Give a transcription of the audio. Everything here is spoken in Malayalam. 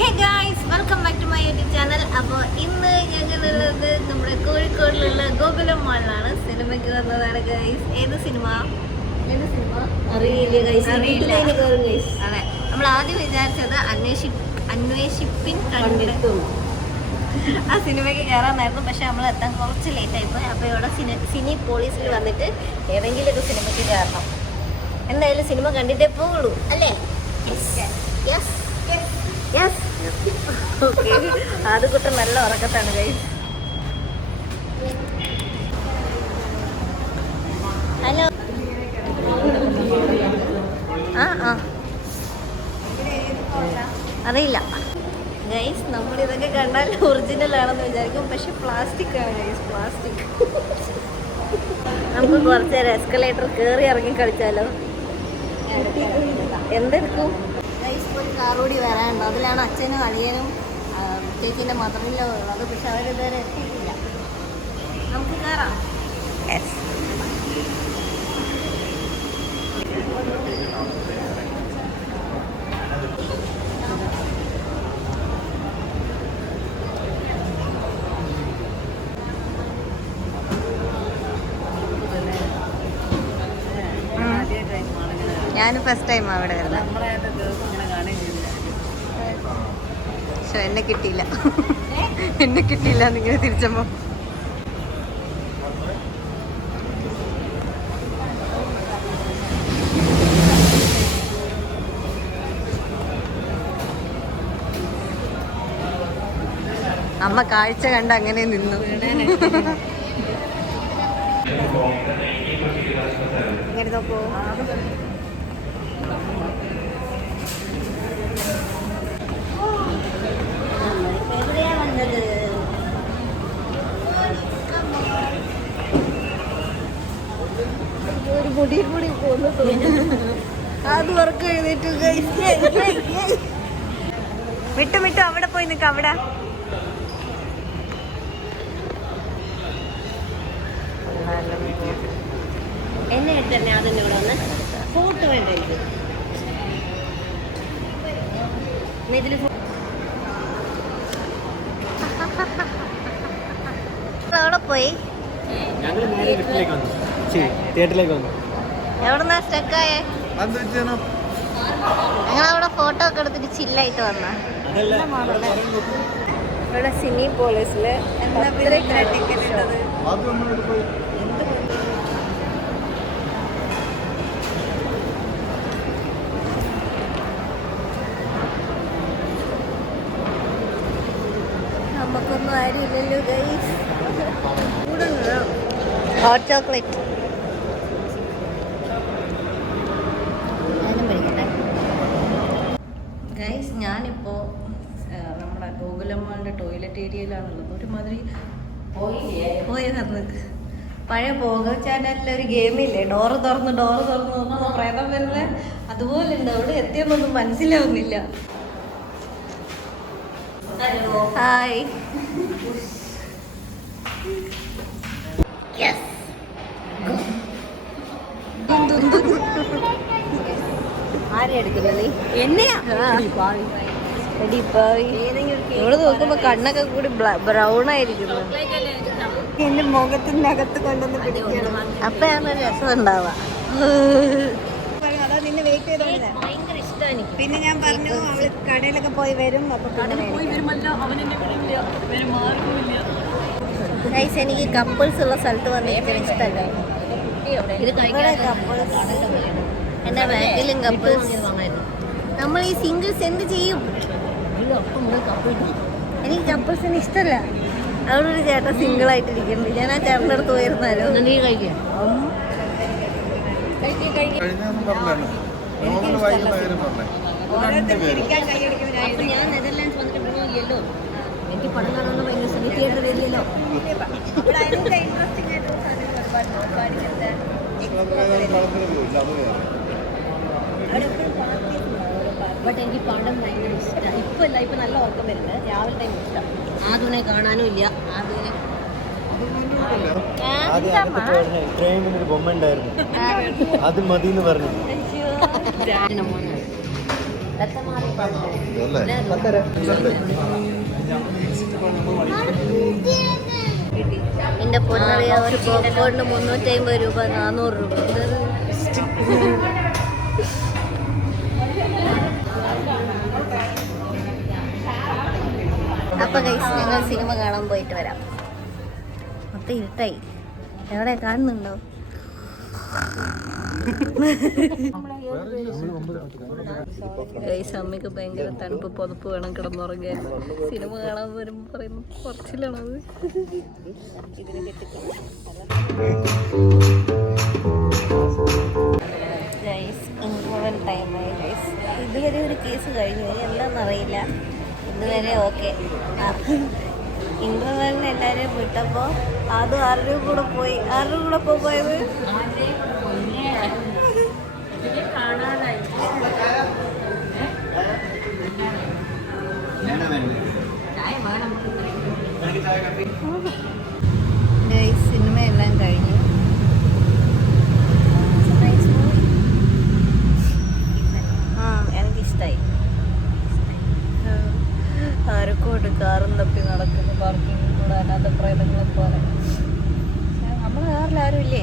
Hey guys, welcome back to my YouTube channel. അപ്പോൾ ഇന്ന് ഞങ്ങളുള്ളത് നമ്മുടെ കോഴിക്കോടിലുള്ള ഗോകുലം മാളിലാണ്. സിനിമയ്ക്ക് വന്നതാണ് ഗൈസ്. ഏത് സിനിമ അറിയില്ല ഗൈസ്. അതെ, നമ്മൾ ആദ്യം വിചാരിച്ചത് അന്വേഷിപ്പിൻ കണ്ടെത്തും ആ സിനിമയ്ക്ക് കയറാനായിരുന്നു. പക്ഷെ നമ്മൾ എത്താൻ കുറച്ച് ലേറ്റ് ആയിപ്പോയി. അപ്പോൾ ഇവിടെ സിനി പോളീസിൽ വന്നിട്ട് ഏതെങ്കിലുമൊക്കെ സിനിമയ്ക്ക് കയറണം. എന്തായാലും സിനിമ കണ്ടിട്ടേ പോകുള്ളൂ അല്ലേ? Yes yes. ഓക്കെ, അത് കുട്ടൻ നല്ല ഉറക്കത്താണ് ഗൈസ്. ഹലോ. അറിയില്ല ഗൈസ്, നമ്മളിതൊക്കെ കണ്ടാൽ ഒറിജിനൽ ആണെന്ന് വിചാരിക്കും. പക്ഷെ പ്ലാസ്റ്റിക് ആണ് ഗൈസ്, പ്ലാസ്റ്റിക്. നമുക്ക് കുറച്ച് നേരം എസ്കലേറ്റർ കയറി ഇറങ്ങി കളിച്ചാലോ? എന്തെടുക്കും ഗൈസ്? ഒരു കാർ കൂടി വരാനുണ്ട്. അതിലാണ് അച്ഛനും അളിയനും ചേച്ചീൻ്റെ മദറിലോ ഉള്ളത്. പക്ഷെ അവരിതുവരെ എത്തിയിട്ടില്ല. നമുക്ക് കയറാം. ഞാൻ ഫസ്റ്റ് ടൈം അവിടെ വരുന്നത്. പക്ഷെ എന്നെ കിട്ടിയില്ല. എന്നെ കിട്ടിയില്ല നിങ്ങൾ തിരിച്ചപ്പോ. അമ്മ കാഴ്ച കണ്ട് അങ്ങനെ നിന്നു. ഇങ്ങനെ നോക്കൂ. ഒരു മുടിയിൽ കൂടി പോകുന്നു. അത് വർക്ക് എഴുന്നേറ്റു. വിട്ടു അവിടെ പോയി നിൽക്ക. അവിടെ എന്നെ എടുത്തന്നെ. അതിൻ്റെ കൂടെ വന്ന് ഫോട്ടോ വേണ്ട എനിക്ക്. ഇതിൽ അവിടെ പോയി. എവിടെന്നാ സ്റ്റക്കായേ? ഞങ്ങളവിടെ ഫോട്ടോ ഒക്കെ എടുത്തിട്ട് ചില്ലായിട്ട് വന്ന. ഇവിടെ സിനി പോളീസില് ടിക്കറ്റ് ഇട്ടത്. നമുക്കൊന്നും ആരുമില്ലല്ലോ ഗൈസ്. Hot chocolate guys. ഞാനിപ്പോൾ നമ്മുടെ ഗോകുലമ്മാളുടെ ടോയ്ലറ്റ് ഏരിയയിലാണുള്ളത്. ഒരുമാതിരി പോയി വന്നത് പഴയ പോക ചാനലിലെ ഒരു ഗെയിമില്ലേ, ഡോറ് തുറന്ന് നോക്കുമ്പോൾ പ്രേതം വരുന്നത് അതുപോലെ ഉണ്ട്. അവിടെ എത്തിയെന്നൊന്നും മനസ്സിലാവുന്നില്ല. ഹായ്. ആരെയാ എടുക്കുന്നത്? എന്നെയാ. ഇവിടെ നോക്കുമ്പോ കണ്ണൊക്കെ കൂടി ബ്രൗൺ ആയിരിക്കുന്നു. എന്റെ മുഖത്തിന്റെ അകത്ത് കൊണ്ടുവന്ന് പിടിക്കണം. അപ്പഴാണ് രസം ഉണ്ടാവുക. ഭയങ്കര ഇഷ്ടമാണ് എനിക്ക്. പിന്നെ ഞാൻ പറഞ്ഞു അവള് കടയിലൊക്കെ പോയി വരും. അപ്പൊ എനിക്ക് കപ്പിൾസ് ഉള്ള സ്ഥലത്ത് വന്ന് ഏറ്റവും ഇഷ്ടമല്ല. എന്റെ ബാക്കിലും കപ്പിൾസ്. നമ്മൾ ഈ സിംഗിൾസ് എന്ത് ചെയ്യും? എനിക്ക് കപ്പിൾസിന് ഇഷ്ടമല്ല. അവിടെ ഒരു ചേട്ടൻ സിംഗിൾ ആയിട്ടിരിക്കുന്നുണ്ട്. ഞാൻ ആ ചേട്ടൻ്റെ അടുത്ത് പോയിരുന്നാലോ? ഞാൻ നെതർലാൻഡ്സ് വന്നിട്ട് ഇല്ലല്ലോ. എനിക്ക് പടം കാണുന്ന ഭയങ്കര സിനി തിയേറ്റർ വരില്ലല്ലോ. ബട്ട് എനിക്ക് പടം ഭയങ്കര ഇഷ്ടമാണ്. ഇപ്പം നല്ല ഉറക്കം വരുന്നത്. രാവിലെ ടൈം ഇഷ്ടം. ആദ്യനെ കാണാനും ഇല്ല. ഒരു ബൊമ്മ ഉണ്ടായിരുന്നു, അത് മതി എന്ന് പറഞ്ഞു. എന്റെ പൊന്നറിയ ഒരു പോപ്കോണിന് 350 രൂപ 400 രൂപ. അപ്പൊ ഗൈസ് ഞങ്ങൾ സിനിമ കാണാൻ പോയിട്ട് വരാം. മൊത്തം ഇരുട്ടായി. എവിടെ കാണുന്നുണ്ടോ? ഗൈസ് അമ്മയ്ക്ക് ഭയങ്കര തണുപ്പ്, പുതപ്പ് വേണം കിടന്നുറങ്ങാൻ. സിനിമ കാണാൻ വരുമ്പോ പറയുന്നു കുറച്ചിലാണത്. ഇതിന് ഗൈസ് ഇൻട്രോവൽ ടൈമായി ഗൈസ്. ഇതുവരെ ഒരു കേസ് കഴിഞ്ഞു, ഇനി എന്താണെന്ന് അറിയില്ല. ഇതുവരെ ഓക്കെ. ഇൻട്രോവലിന് എല്ലാവരെയും വിട്ടപ്പോൾ അതും ആരുടെ കൂടെ പോയി. ആരുടെ കൂടെ പോയത്? സിനിമയെല്ലാം കഴിഞ്ഞു. എനിക്കിഷ്ടായി. ആരൊക്കെ കാറും തപ്പി നടക്കുന്നു പാർക്കിങ്ങിൽ കൂടെ, അനാഥ പ്രേതങ്ങളെ പോലെ. നമ്മുടെ കാറിൽ ആരും ഇല്ലേ?